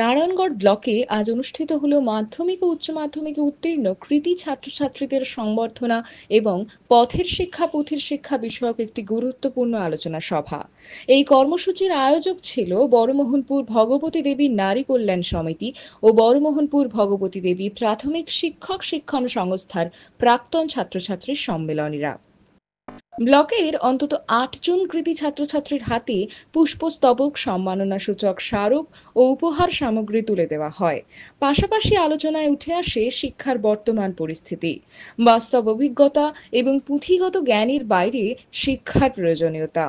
নারায়ণগড় ব্লকে আজ অনুষ্ঠিত হলো মাধ্যমিক ও উচ্চ মাধ্যমিকে উত্তীর্ণ কৃতী ছাত্রছাত্রীদের সংবর্ধনা এবং পথের শিক্ষা পুঁথির শিক্ষা বিষয়ক একটি গুরুত্বপূর্ণ আলোচনা সভা। এই কর্মসূচির আয়োজক ছিল বড়মোহনপুর ভগবতী দেবী নারী কল্যাণ সমিতি ও বড়মোহনপুর ভগবতী দেবী প্রাথমিক শিক্ষক শিক্ষণ সংস্থার প্রাক্তন ছাত্রছাত্রীর সম্মেলনীরা। ব্লকের অন্তত ৮ জন কৃতী ছাত্রছাত্রীর হাতে পুষ্পস্তবক, সম্মাননাসূচক স্মারক ও উপহার সামগ্রী তুলে দেওয়া হয়। পাশাপাশি আলোচনায় উঠে আসে শিক্ষার বর্তমান পরিস্থিতি, বাস্তব অভিজ্ঞতা এবং পুঁথিগত জ্ঞানের বাইরে শিক্ষার প্রয়োজনীয়তা।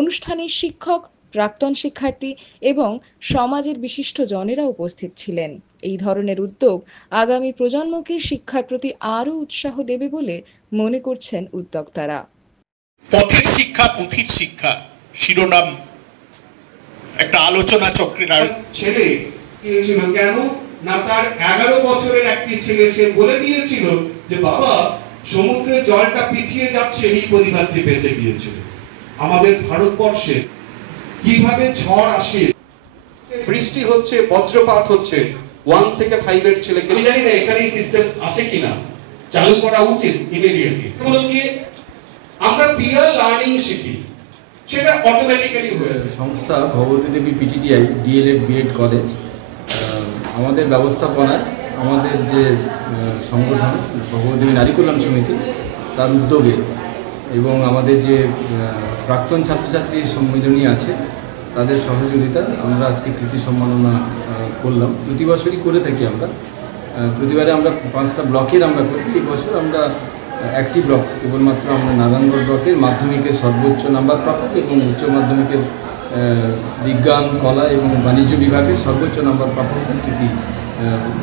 অনুষ্ঠানে শিক্ষক, প্রাক্তন শিক্ষার্থী এবং সমাজের বিশিষ্ট জনেরা উপস্থিত ছিলেন। এই ধরনের উদ্যোগ আগামী প্রজন্মকে শিক্ষার প্রতি আরও উৎসাহ দেবে বলে মনে করছেন উদ্যোক্তারা। পথের শিক্ষা পুঁথির শিক্ষা শিরোনাম একটা আলোচনা চক্রের ছেলে গিয়েছিল কেন না তার 11 বছরের একটি ছেলে সে বলে দিয়েছিল যে বাবা সমুদ্রের জলটা পিছিয়ে যাচ্ছে, এই প্রতিবাদটি বেঁচে গিয়েছিল। আমাদের ভারতবর্ষে কিভাবে ঝড় আসে, বৃষ্টি হচ্ছে, বজ্রপাত হচ্ছে, 1 থেকে 5 এর ছেলেকে আমি জানি না এখানে এই সিস্টেম আছে কিনা, চালু করা উচিত ইমিডিয়েটলি। বলুন কি আমরা পিয়ার লার্নিং শিখি, সেটা অটোমেটিক্যালি হয়ে যায়। সংস্থা ভগবতী দেবী পিটিটিআই ডিএলএড বিএড কলেজ আমাদের ব্যবস্থাপনায় আমাদের যে সংগঠন ভগবতী দেবী নারী কল্যাণ সমিতি তার উদ্যোগে এবং আমাদের যে প্রাক্তন ছাত্রছাত্রী সম্মিলনী আছে তাদের সহযোগিতা আমরা আজকে কৃতি সম্মাননা করলাম। প্রতি বছরই করে থাকি আমরা, প্রতিবারে আমরা 5টা ব্লকের আমরা করি। এই বছর আমরা একটি ব্লক, কেবলমাত্র আমরা নারায়ণগড় ব্লকের মাধ্যমিকের সর্বোচ্চ নাম্বার প্রাপক এবং উচ্চ মাধ্যমিকের বিজ্ঞান, কলা এবং বাণিজ্য বিভাগের সর্বোচ্চ নাম্বার প্রাপক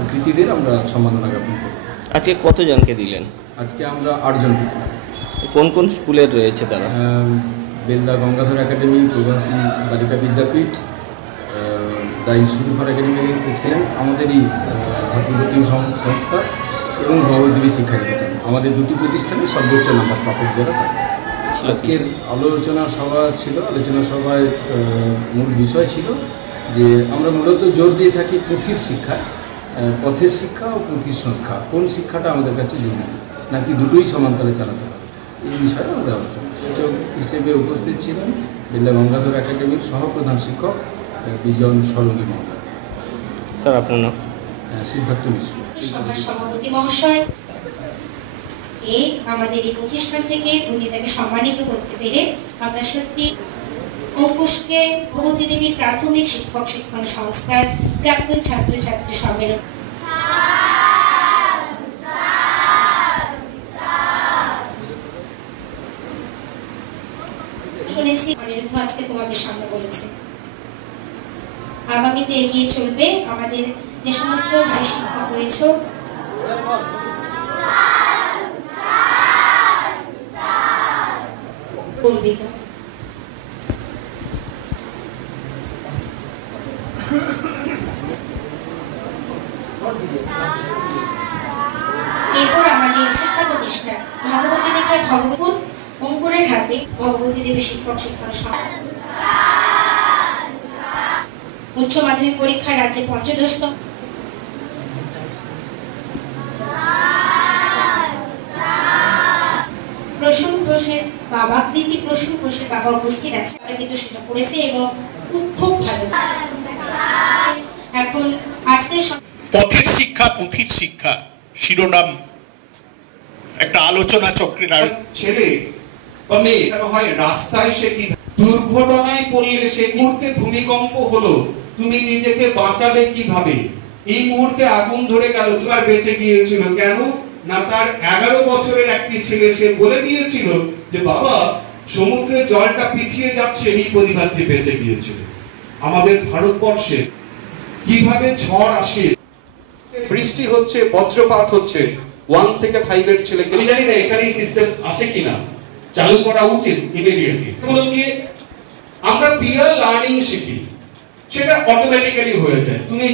কৃতীদের আমরা সম্মাননা জ্ঞাপন করি। আজকে কতজনকে দিলেন? আজকে আমরা 8 জনকে দিলাম। কোন কোন স্কুলের রয়েছে তারা? Belda Gangadhar academy, Prabhati Balika Vidyapith, the institute for academic excellence, আমাদেরই ভাতৃপ্রতিম সংস্থা এবং ভগবতী দেবী শিক্ষা নিকেতন, আমাদের দুটি প্রতিষ্ঠানে সর্বোচ্চ নাম্বার প্রাপক যারা। আজকের আলোচনা সভা ছিল। আলোচনা সভায় মূল বিষয় ছিল যে আমরা মূলত জোর দিয়ে থাকি পুঁথির শিক্ষা, পথের শিক্ষা ও পুঁথির শিক্ষা, কোন শিক্ষাটা আমাদের কাছে জরুরি নাকি দুটোই সমান্তরালে চালাতে হবে, এই বিষয়ে আমাদের আলোচনা। সূচক হিসেবে উপস্থিত ছিলেন বেলদা গঙ্গাধর একাডেমির সহপ্রধান শিক্ষক বিজন সরঙ্গী মহোদয়। স্যার আপনার নাম? সিদ্ধার্থ মিশ্র। সভাপতি মহাশয়, আমাদের এই প্রতিষ্ঠান থেকে প্রতিটাকে সম্মানিত করতে পেরে আমরা সত্যি অঙ্কুশকে ভগবতী দেবী প্রাথমিক শিক্ষক শিক্ষণ সংস্থার প্রাক্তন ছাত্রছাত্রী সম্মেলন শুনেছি, অনিরুদ্ধ আজকে তোমাদের সামনে বলেছে আগামীতে এগিয়ে চলবে। আমাদের যে সমস্ত ভাই শিক্ষক রয়েছে গর্বিত। এরপর আমাদের শিক্ষা প্রতিষ্ঠান ভগবতী দেবী ভগবতপুর অঙ্কুরের হাতে ভগবতী দেবী শিক্ষক শিক্ষণ উচ্চ মাধ্যমিক পরীক্ষায় রাজ্যে ৫ম প্রসূন ঘোষের বাবা, কৃতি প্রসূন ঘোষের বাবা উপস্থিত আছে, কিন্তু সেটা পড়েছে এবং খুব ভালো। এখন আজকের পথের শিক্ষা পুঁথির শিক্ষা শিরোনাম একটা আলোচনা চক্রের ছেলে বা মেয়ে হয় রাস্তায়, সে কি দুর্ঘটনায় পড়লে, সে মুহূর্তে ভূমিকম্প হলো, তুমি নিজেকে বাঁচাবে কিভাবে? এই মুহূর্তে আগুন ধরে গেল, তোমার বেঁচে গিয়েছিল কেন না তার 11 বছরের একটি ছেলে সে বলে দিয়েছিল যে বাবা সমুদ্রের জলটা পিছিয়ে যাচ্ছে, এই প্রতিবাদটি বেঁচে গিয়েছিল। আমাদের ভারতবর্ষে কিভাবে ঝড় আসে, বৃষ্টি হচ্ছে, বজ্রপাত হচ্ছে, 1 থেকে 5 এর ছেলেকে আমি জানি না এখানে এই সিস্টেম আছে কিনা, চালু করা উচিত ইমিডিয়েটলি। বলুন কি আমরা পিয়ার লার্নিং শিখি, সেটা অটোমেটিক্যালি হয়ে যায়। তুমি